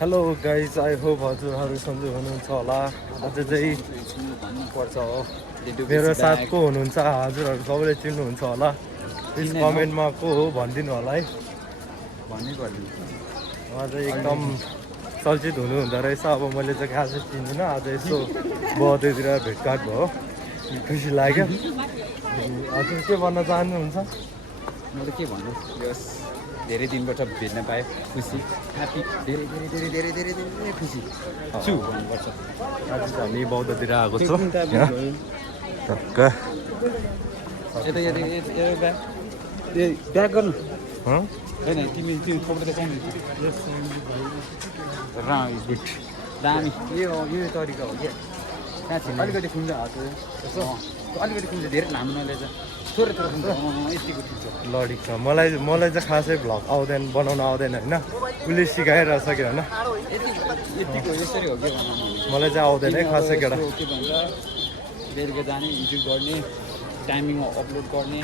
Hello guys, I hope हजुरहरू सन्चै हुनुहुन्छ होला। आज चाहिँ पर्छ हो मेरो साथको हुनुहुन्छ, हजुरहरू सबैले चिन्नुहुन्छ होला। प्लिज कमेन्टमा को हो भनिदिनु होला है। उहाँ चाहिँ एकदम चर्चित हुनुहुँदो रहेछ। अब मैले चाहिँ खासै चिन्दिनँ, आज यसो बर्थडेतिर भेटघाट भयो, खुसी लाग्यो। हजुर के भन्न चाहनुहुन्छ? मैले के भन्नु, यस धेरै दिनबाट भेट्न पाएँ, खुसी, ह्याप्पी, धेरै धेरै धेरै धेरै धेरै धेरै खुसी छु भन्नुपर्छ। आज चाहिँ हामी बौद्धतिर आएको छौँ। टक्क यता यता यता ब्याक गर्नु होइन, तिमी त्यो फोटो चाहिँ गुड दामी। यो तरिका हो क्या, कहाँ छ अलिकति खुन्छ हात यसो, अलिकति खुन्छ, धेरै लामो नलेछ, थोरै थोरै खुन्छ, यतिको ठिक छ। ल ठिक छ। मलाई चाहिँ खासै भ्लग आउँदैन, बनाउन आउँदैन होइन, उसले सिकाइरहेछ कि होइन, यतिको यसरी हो के बनाउनु, मलाई चाहिँ आउँदैन है खासै केटा। के भन्छ बेलुका जाने, एडिट गर्ने, टाइमिङमा अपलोड गर्ने।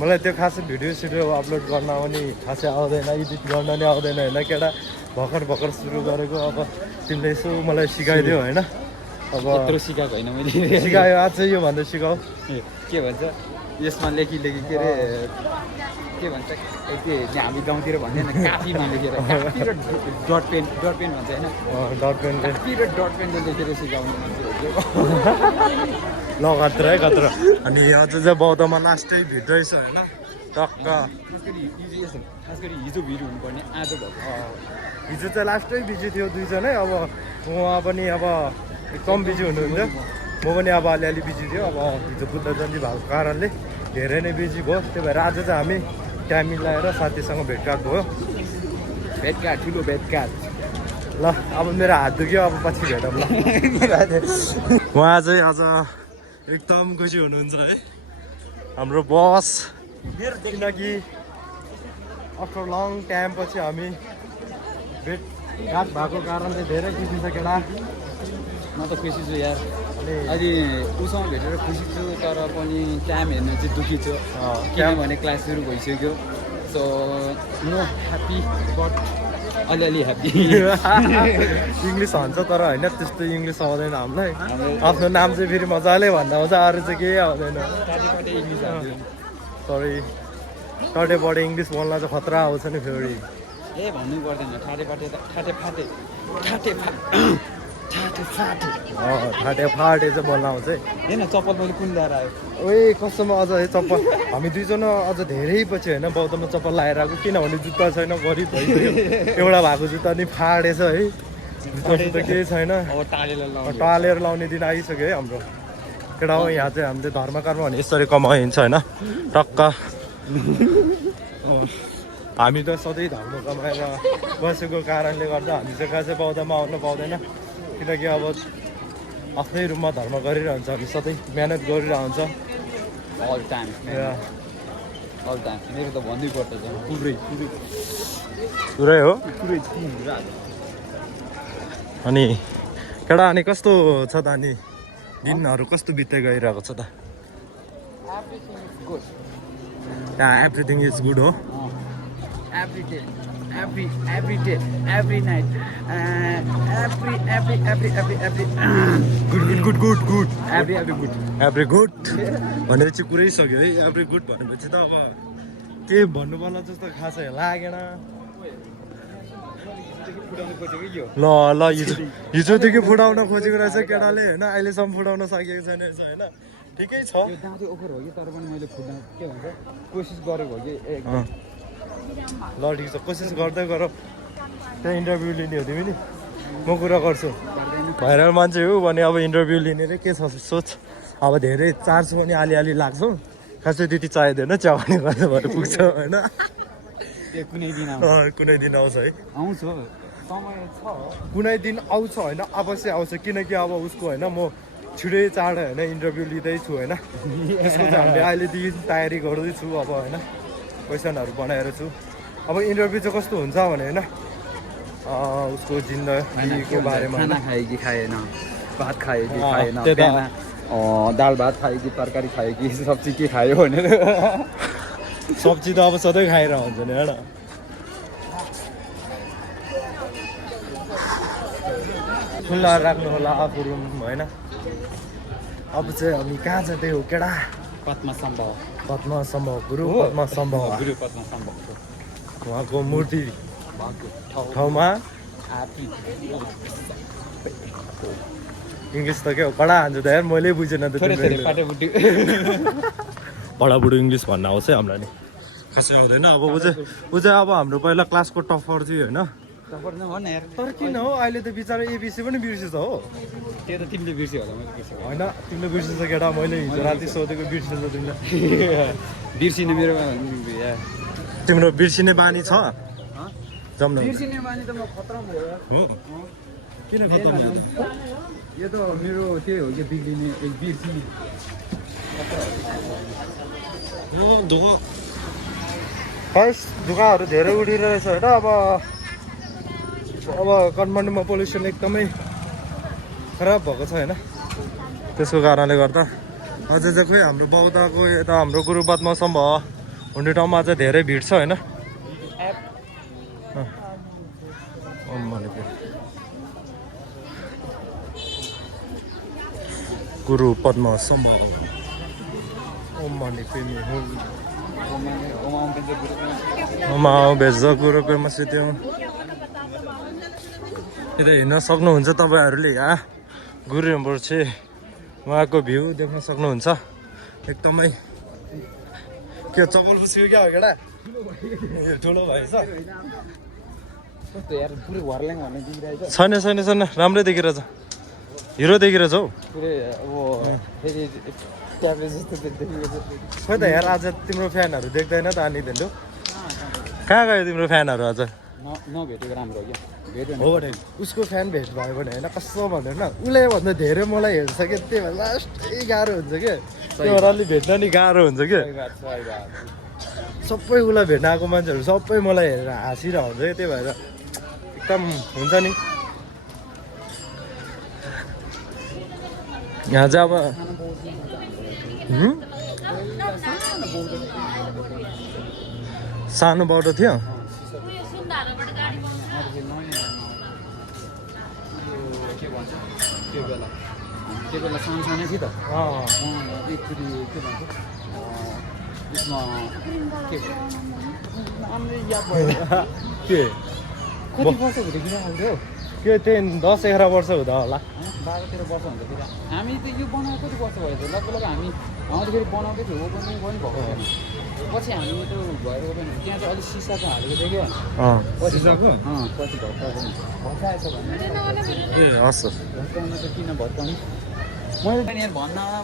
मलाई त्यो खासै भिडियो अपलोड गर्न पनि खासै आउँदैन, एडिट गर्न नि आउँदैन होइन केटा। भर्खर सुरु गरेको, अब तिमीले यसो मलाई सिकाइदियो होइन। अब यत्रो सिकाएको होइन मैले, सिकायो आज चाहिँ योभन्दा सिकाऊ। के भन्छ यसमा लेखी के अरे के भन्छ त्यो हामी गाउँतिर भन्दैन, कापीमा लेखेर, कापी र डट पेन भन्छ होइन, डट पेन कापी र डट पेनले लेखेर सिकाउने मान्छे हो। ल खतरा है खतरा। अनि आज चाहिँ बौद्धमा लास्टै भिड रहेछ होइन, टक्क। खास गरी हिजो भिड हुनुपर्ने आज भएको, हिजो चाहिँ लास्टै बिजी थियो दुईजनै। अब उहाँ पनि अब एकदम बिजी हुनुहुन्थ्यो, म पनि अब अलिअलि बिजी थियो। अब हिजो बुद्ध जयन्ती भएको कारणले धेरै नै बिजी भयो, त्यही भएर आज चाहिँ हामी टाइम मिलाएर साथीसँग भेटघाट भयो। भेटघाट, ठुलो भेटघाट। ल अब मेरो हात दुख्यो, अब पछि भेटौँ ल। उहाँ चाहिँ आज एकदम खुसी हुनुहुन्छ है हाम्रो बस, किनकि आफ्टर लङ टाइम पछि हामी भेटघाट भएको कारणले धेरै खुसी छ केटा। म त खुसी छु यार, अहिले उसँग भेटेर खुसी छु, तर पनि टाइम हेर्नु चाहिँ दुःखी छु, किनभने क्लास सुरु भइसक्यो। सो नो ह्याप्पी बट अलिअलि ह्याप्पी। इङ्ग्लिस भन्छ तर होइन, त्यस्तो इङ्ग्लिस आउँदैन हामीलाई। आफ्नो नाम चाहिँ फेरि मजाले भन्दा आउँछ, अरू चाहिँ केही आउँदैन। सरी, टटेपटे इङ्ग्लिस बोल्न चाहिँ खतरा आउँछ नि फेरि। ए भन्नु पर्दैन, ठाटे फाटे चाहिँ बोल्न आउँछ है। होइन चप्पल मैले कुन ल्याएर आयो, ओए कसम अझ है चप्पल, हामी दुईजना अझ धेरै पछि होइन बौद्धमा चप्पल लगाएर आएको, किनभने जुत्ता छैन, गरिब भइसक्यो। एउटा भएको जुत्ता नि फाटेछ है, जुत्ता केही छैन, अब टालेर लाउने दिन आइसक्यो है हाम्रो केटा हो। यहाँ चाहिँ हामीले धर्मकर्म भने यसरी कमाइन्छ होइन, टक्क। हामी त सधैँ धर्म कमाएर बसेको कारणले गर्दा हामी चाहिँ खासै बौद्धमा आउनु पाउँदैन, किनकि अब आफ्नै रुममा धर्म गरिरहन्छ, हामी सधैँ मिहिनेत गरिरहन्छ अल टाइम। मेरो त भन्नै पर्छ पुरै हो। अनि केटा, अनि कस्तो छ त, अनि दिनहरू कस्तो बित्दै गइरहेको छ त? एभ्रिथिङ इज गुड हो। Every day, every night, every good भनेर चाहिँ कुरै सक्यो है। एभ्री गुड भनेपछि त अब के भन्नु पर्ला जस्तो खासै लागेन। ल हिजोदेखि फुटाउन खोजेको रहेछ केटाले होइन, अहिलेसम्म फुटाउन सकेको छैन होइन। ठिकै छ, दाँते ओखर हो कि, तर पनि मैले फुट्न के भन्छ कोसिस गरेको हो कि। ल ठिक छ, कोसिस गर्दै गर। त्यहाँ इन्टरभ्यू लिने हो तिमी नि, म कुरा गर्छु। भाइरल मान्छे हो भने अब इन्टरभ्यू लिने र के छ सोच। अब धेरै चार्ज पनि अलिअलि लाग्छ, खासै त्यति चाहिँदैन, च्याउने गर्छ भने पुग्छ होइन। कुनै दिन आउँछ है, आउँछ समय छ, कुनै दिन आउँछ होइन, अवश्य आउँछ। किनकि अब उसको होइन म छिटै चाँडै होइन इन्टरभ्यू लिँदैछु होइन, त्यसको चाहिँ हामीले अहिलेदेखि तयारी गर्दैछु अब होइन, क्वेसनहरू बनाएर छु। अब इन्टरभ्यू चाहिँ कस्तो हुन्छ भने होइन, उसको जिन्दगीको बारेमा, खाना खायो कि खाएन, भात खायो कि खाएन, दाल भात खायो कि तरकारी खायो कि सब्जी के खायो भनेर। सब्जी त अब सधैँ खाएर हुन्छ नि होइन। खुल्ला राख्नु होला आफू रुम होइन अब चाहिँ हामी कहाँ जाँदै हो केडा पद्मा सम्भव गुरु पद्मा सम्भव गुरु पद्मा सम्भव उहाँको मूर्ति ठाउँमा इङ्ग्लिस त के हो कडा हान्छु त यार मैले बुझेन त बडाबुडो इङ्ग्लिस भन्न आउँछ है हामीलाई नि खासै आउँदैन अब ऊ चाहिँ अब हाम्रो पहिला क्लासको टफर थियो होइन तर किन हो अहिले त बिचरा एबिसी पनि बिर्सेछ हो त्यो त तिमीले बिर्स्यो होला मैले बिर्सेको होइन तिमीले बिर्सेछ केटा मैले हिजो राति सोधेको बिर्सेछ तिमीले बिर्सिने मेरो तिम्रो बिर्सिने बानी छ जाउँ न बिर्सिने बानी त म खतरा भयो हो किन खतम भयो यो त मेरो त्यही हो कि बिग्रिने एक बिर्सिने धुवाहरू धेरै उडिरहेछ होइन अब काठमाडौँमा पोल्युसन एकदमै खराब भएको छ होइन त्यसको कारणले गर्दा अझै चाहिँ खोइ हाम्रो बौद्धको यता हाम्रो गुरुपद्मा सम्भव हुने ठाउँमा चाहिँ धेरै भिड छ होइन गुरुपद्मा सम्भव भेज गुरुपेमा सित्यौँ यता हेर्न सक्नुहुन्छ तपाईँहरूले यहाँ गुरुबाट चाहिँ उहाँको भ्यू देख्न सक्नुहुन्छ एकदमै के चपल पुस्यो क्या हो केटा ठुलो भएछ छैन राम्रै देखिरहेछ हिरो देखिरहेछ हौ खोइ त यार आज तिम्रो फ्यानहरू देख्दैन त अनि भेन्डु कहाँ गयो तिम्रो फ्यानहरू आज नभेटेको राम्रो हो भने उसको फ्यान भेट भयो भने होइन कस्तो भन्दैन उसले भन्दा धेरै मलाई हेर्छ क्या त्यही भएर लास्टै गाह्रो हुन्छ क्या त्यो अलि भेट्न नि गाह्रो हुन्छ क्या सबै उसलाई भेट्न आएको मान्छेहरू सबै मलाई हेरेर हाँसिरहेको हुन्छ क्या त्यही भएर एकदम हुन्छ नि यहाँ चाहिँ अब सानो बाटो थियो त्यो बेला सानो सानो थियो त एकचोटि के भन्छ उसमा के याद भयो के कति वर्ष हुँदै आउँथ्यो के त्यही 10-11 वर्ष हुँदा होला 12-13 वर्ष हुन्छ फेरि हामी त यो बनाएको कति वर्ष भयो लगभग हामी आउँदाखेरि बनाउँदै थियो ओपन पनि भएको छैन पछि हामी त भएर ओपन त्यहाँ चाहिँ अलिक सिसाको हालेको थियो क्या पछि भत्काएछ भने ए हस् भत्काउनु त किन भत्काउनु मैले पनि यार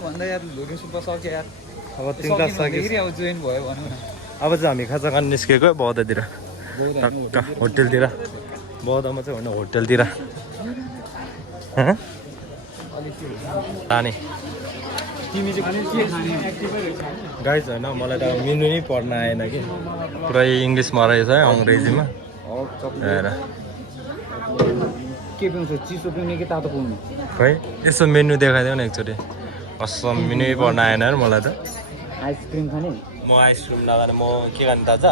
भन्दा यार लोकेसन सुब्बा सक्यो यार अब तिनवटा सक्यो अब जोइन भयो भनौँ न अब चाहिँ हामी खाजा खान निस्केको बौद्धतिर होटेलतिर बौद्धमा चाहिँ होइन होटेलतिर खाने तिमी चाहिँ के खाने गाइज होइन मलाई त मेनु नै पढ्न आएन कि पुरै इङ्ग्लिसमा रहेछ है अङ्ग्रेजीमा हेर के पाउँछ चिसो पिउने कि तातो पाउने खै यसो मेनु देखाइदेऊ न एकचोटि कसम मेनु पढ्न आएन र मलाई त आइसक्रिम खाने म आइसक्रिम नखाने म के खाने थाहा छ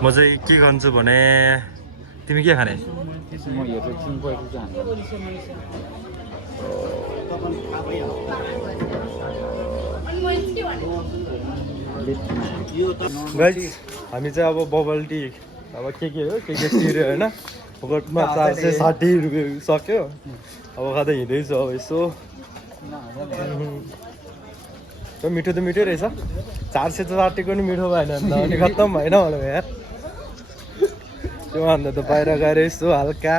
म चाहिँ के खान्छु भने तिमी के खाने म हेरेर सिम्पल गाइस हामी चाहिँ अब बबल टी अब के हो के तिर्यो होइन फुकटमा 460 रुपियाँ सक्यो अब खाँदै हिँड्दैछु अब यसो मिठो त मिठै रहेछ 460 पनि मिठो भएन अनि खत्तम भएन होला यार त्यो भन्दा त बाहिर गएर यसो हल्का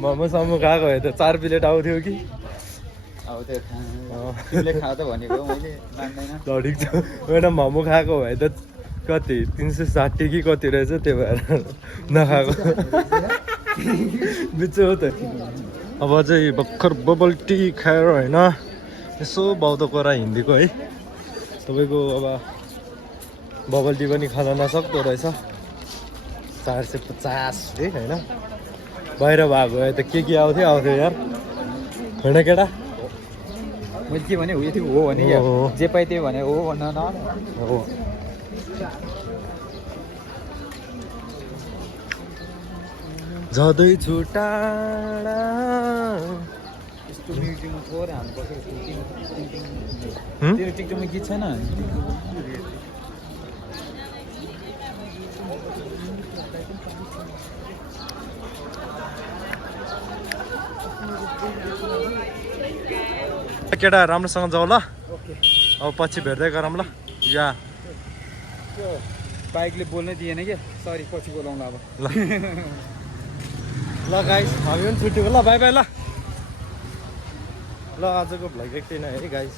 मोमोसम्म खाएको भए त 4 प्लेट आउँथ्यो कि अब त्यो खाऊ त भनेको मैले मान्दैन ल ठिक छ एउटा मोमो खाएको भए त कति 360 कि कति रहेछ त्यो भएर नखाएको बिच हो त अब चाहिँ भर्खर बबल टी खाएर होइन यसो बौद्ध कोरा हिँडेको है तपाईँको अब बबल टी पनि खान नसक्दो रहेछ 450 है होइन बाहिर भएको भए त के आउँथ्यो यार होइन केटा मैले के भने हो थियो हो भने जे पाइ त्यही भने हो भन्न न हो जाँदैछु टाढा। यस्तो म्युजिकमा फोहोर हाल्नुपर्छ हुँ? त्यो टिकटकमा गीत छैन केटा राम्रोसँग जाऊ ल। ओके अब पछि भेट्दै गरौँ ल। या त्यो बाइकले बोल्नै दिएन क्या सरी पछि बोलाउँला अब ल ल गाइस हामी पनि छुट्टी भयो ल बाई बाई ल। ल आजको भ्लग यति नै है गाइस।